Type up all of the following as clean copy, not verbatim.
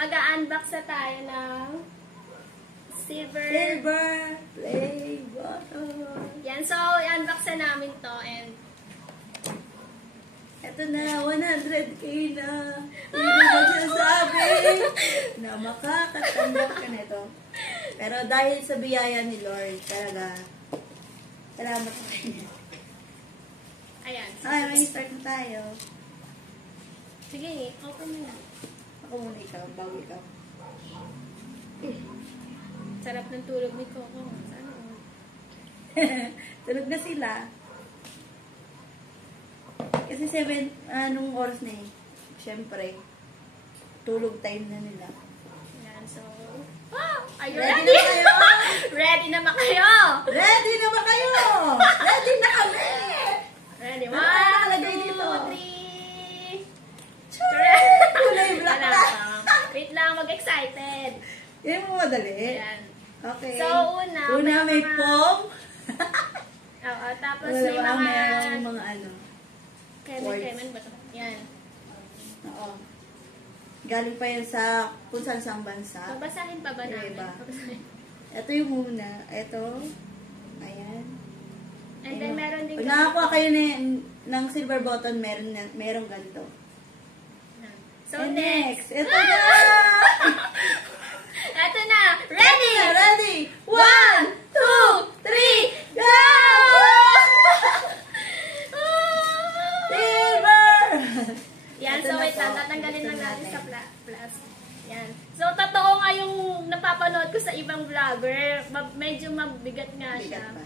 mag-unbox na tayo ng silver play button. Yan, so i-unbox na namin to and eto na, 100k na. Hindi ko magsasabi na makakatanggap ka nito. Pero dahil sa biyaya ni Lord, talaga, salamat sa kanya. ayan. Okay, may start na tayo. Sige, open mo na. Ako muna ikaw, bago ikaw. Sarap ng tulog ni Coco. Ano? Tulog na sila. Kasi 7, anong oras na eh? Siyempre, tulog time na nila. Ayan, so... Wow! Are you Ready ready? na kayo? Ready na ba kayo? Ready na ba kayo? Ready na kami! Ready? Ano kaya nakalagay 1, 2, dito? 3... Kulay black na. Wait lang, mag-excited. Yan mo madali. Ayan. Okay. So, una may mga- pom. Oo, tapos Wala may ba? mga... Mayroong mga ano. Kemen ba ito? Yan. Oo. Galing pa yan sa kung saan sang bansa. Babasahin pa ba namin? Iba. Babasahin. Ito yung muna. Ito. Ayan. And then meron din... Pag nakakuha kayo ng silver button, meron ganito. So, And next. Ito na! Ito na! Ready! Ready! 1, 2, 3, go! Silver! Yan, Ito so na wait lang, po. tatanggalin lang Ito natin natin. sa plus. Yan. So, totoo nga yung napapanood ko sa ibang vlogger. Medyo mabigat nga siya. Bigat pa.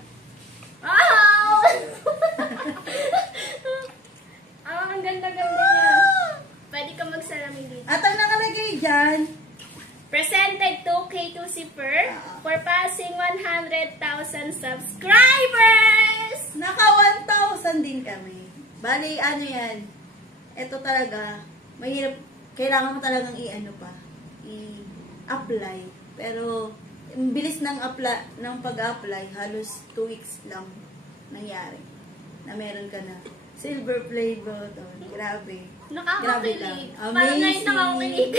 Wow! Ang ganda-ganda niya. Pwede ka magsalamin dito. At ang nakalagay dyan, Presented to K2 Zipper for passing 100,000 subscribers! naka 1,000 din kami. Bali, ano yan, ito talaga, mahirap, kailangan mo talagang i-apply. Pero, ang bilis ng pag-apply, halos 2 weeks lang nangyari. Na meron ka na. Silver play button. Grabe. Nakakakilig. Grabe lang. Parang ngayon Amazing. nakakakilig.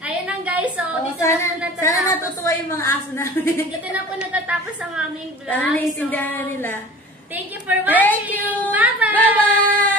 Ayun lang guys. So, Oh, dito sana, na po sana natatapos. natutuwa yung mga aso namin. Dito na po natatapos ang aming vlog. Sana naiintindihan na nila. Thank you for watching. Thank you! Bye-bye! Bye-bye!